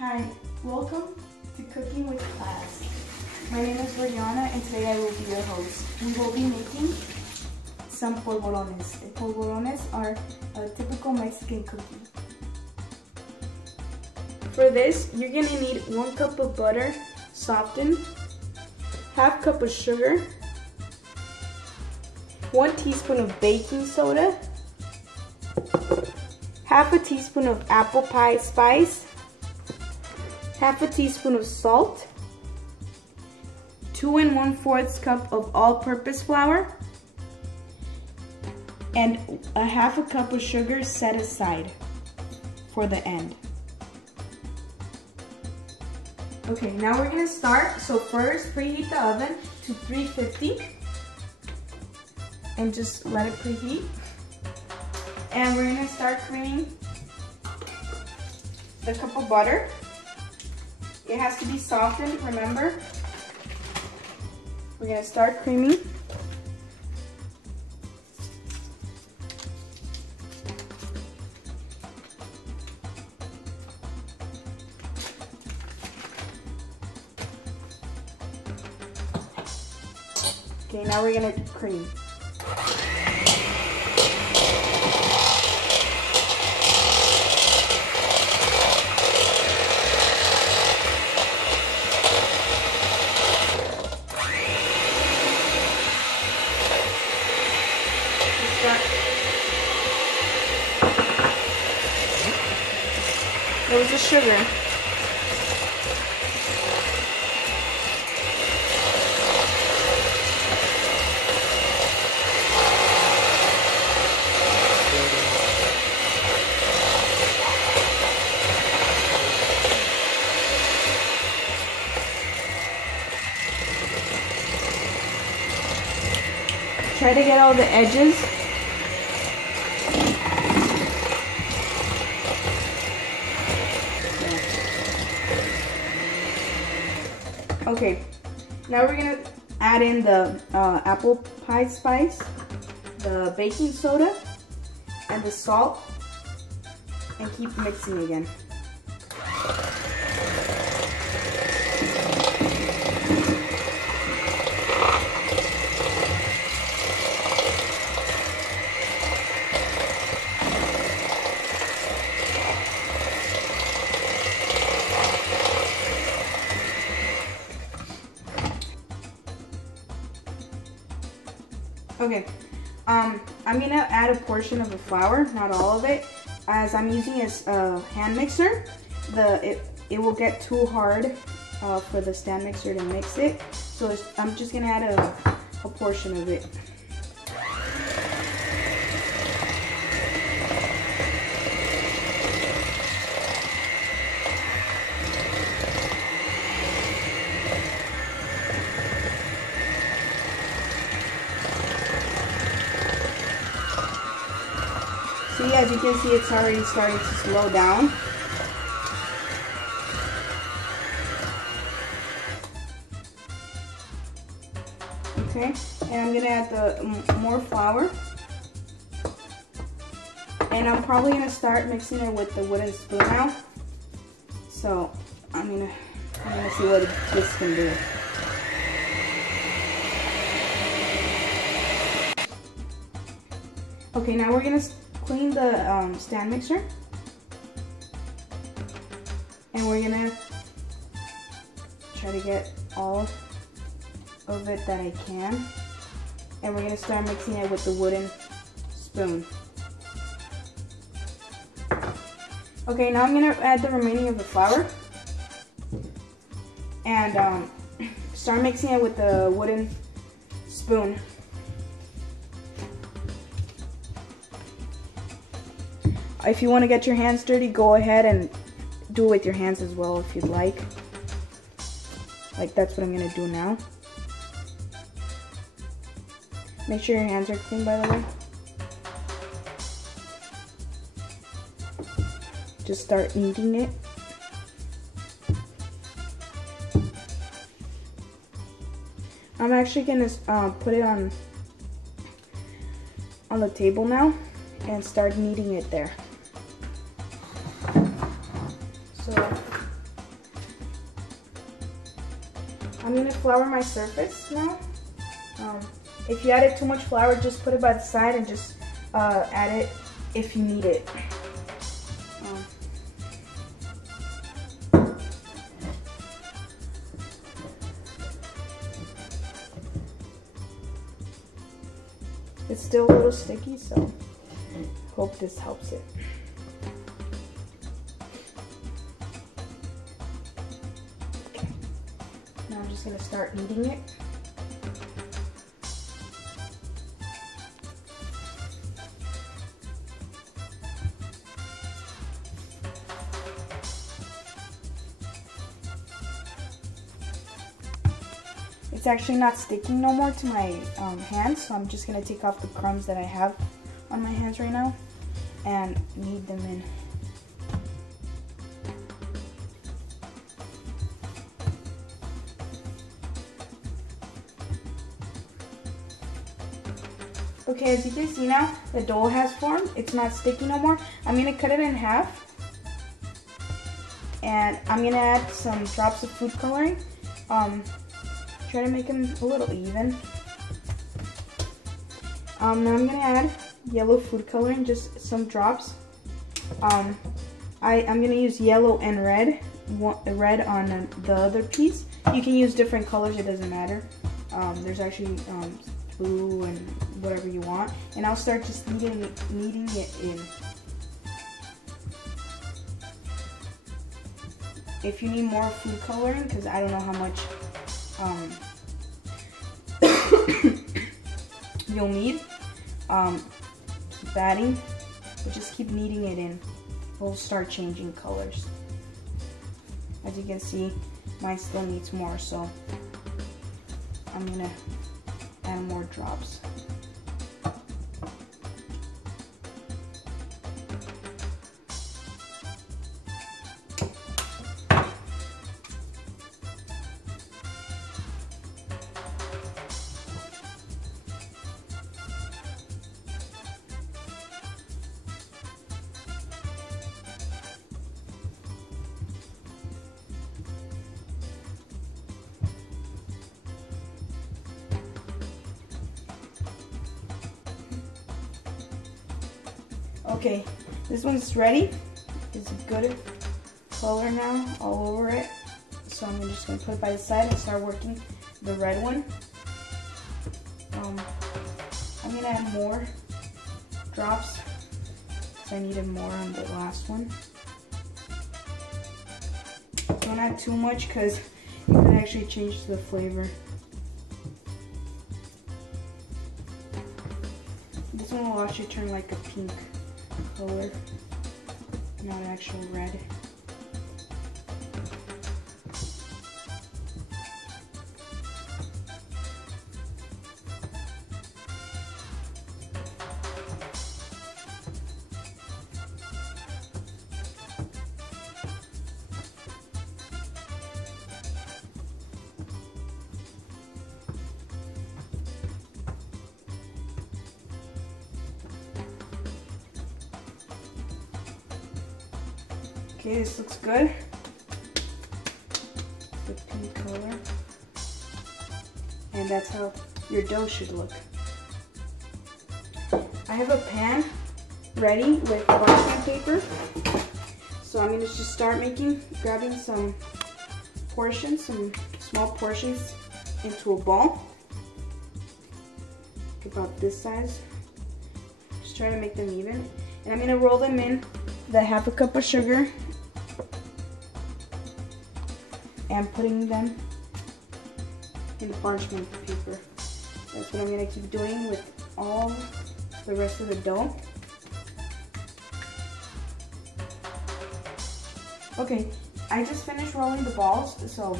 Hi, welcome to Cooking with Class. My name is Brianna and today I will be your host. We will be making some polborones. The polborones are a typical Mexican cookie. For this, you're going to need 1 cup of butter, softened, half cup of sugar, 1 teaspoon of baking soda, half a teaspoon of apple pie spice, half a teaspoon of salt, 2 1/4 cup of all-purpose flour, and a half a cup of sugar set aside for the end. Okay, now we're gonna start. So first, preheat the oven to 350 and just let it preheat. And we're gonna start creaming the cup of butter. It has to be softened, remember? We're gonna start creaming. Okay, now we're gonna cream. There was the sugar. Try to get all the edges. Okay, now we're gonna add in the apple pie spice, the baking soda, and the salt, and keep mixing again. Okay, I'm gonna add a portion of the flour, not all of it, as I'm using a hand mixer. It will get too hard for the stand mixer to mix it, so I'm just gonna add a portion of it. See, as you can see, it's already starting to slow down. Okay, and I'm gonna add the more flour. And I'm probably gonna start mixing it with the wooden spoon now. So I'm gonna see what this can do. Okay, now we're gonna clean the stand mixer, and we're gonna try to get all of it that I can, and we're gonna start mixing it with the wooden spoon. Okay, now I'm gonna add the remaining of the flour and start mixing it with the wooden spoon. If you want to get your hands dirty, go ahead and do it with your hands as well if you'd like. Like that's what I'm going to do now. Make sure your hands are clean, by the way. Just start kneading it. I'm actually going to put it on the table now and start kneading it there. So I'm gonna flour my surface now. If you added too much flour, just put it by the side and just add it if you need it. It's still a little sticky, so hope this helps it. Now I'm just gonna start kneading it. It's actually not sticking no more to my hands, so I'm just gonna take off the crumbs that I have on my hands right now and knead them in. Okay, as you can see now, the dough has formed. It's not sticky no more. I'm gonna cut it in half, and I'm gonna add some drops of food coloring. Try to make them a little even. Now I'm gonna add yellow food coloring, just some drops. I'm gonna use yellow and red, red on the other piece. You can use different colors, it doesn't matter. There's actually blue and whatever you want. And I'll start just kneading it in. If you need more food coloring, because I don't know how much you'll need, keep adding, but just keep kneading it in. We'll start changing colors. As you can see, mine still needs more, so I'm gonna add more drops. Okay, this one's ready. It's a good color now all over it. So I'm just gonna put it by the side and start working the red one. I'm gonna add more drops because I needed more on the last one. Don't add too much because it could actually change the flavor. This one will actually turn like a pink color, not actual red. Okay, this looks good. The pink color. And that's how your dough should look. I have a pan ready with parchment paper. So I'm gonna just start grabbing some portions, some small portions into a ball. About this size. Just try to make them even. And I'm gonna roll them in the half a cup of sugar and putting them in the parchment paper. That's what I'm gonna keep doing with all the rest of the dough. Okay, I just finished rolling the balls, so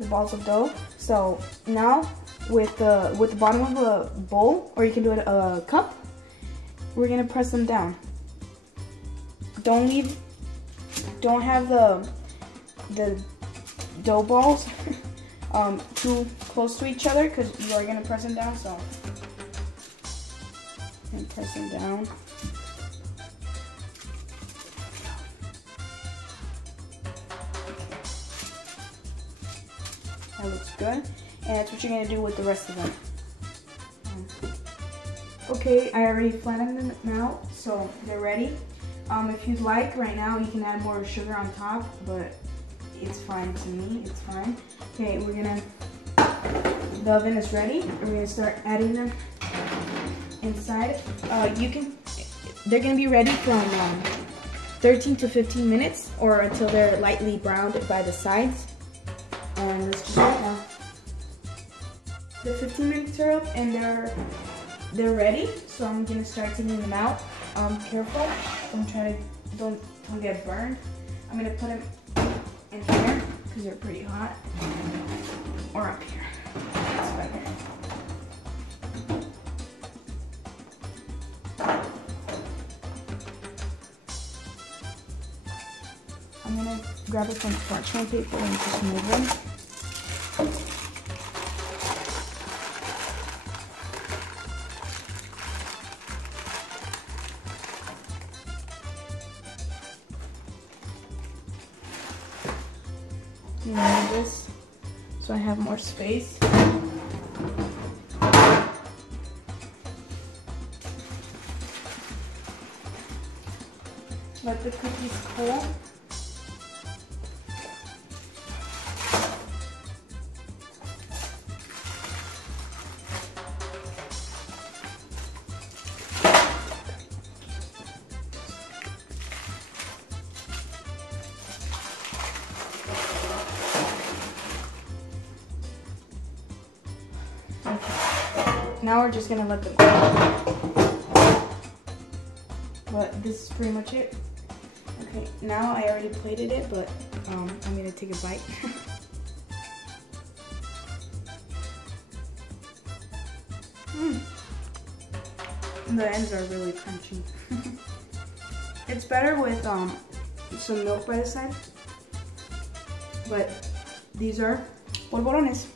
the balls of dough. So now with the bottom of a bowl, or you can do it a cup, we're gonna press them down. Don't have the dough balls too close to each other because you are gonna press them down. So and press them down. That looks good. And that's what you're gonna do with the rest of them. Okay, I already flattened them now, so they're ready. If you'd like, right now, you can add more sugar on top, but it's fine to me, it's fine. Okay, the oven is ready. We're gonna start adding them inside. They're gonna be ready from 13 to 15 minutes, or until they're lightly browned by the sides. And let's just do it now. The 15 minutes are up and they're ready, so I'm gonna start taking them out. Careful, don't get burned. I'm gonna put them in here because they're pretty hot, or up here. That's better. I'm gonna grab it from parchment paper and just move them. Move this so I have more space. Let the cookies cool. Now we're just gonna let them cool. But this is pretty much it. Okay, now I already plated it, but I'm gonna take a bite. The ends are really crunchy. It's better with some milk by the side. But these are polborones.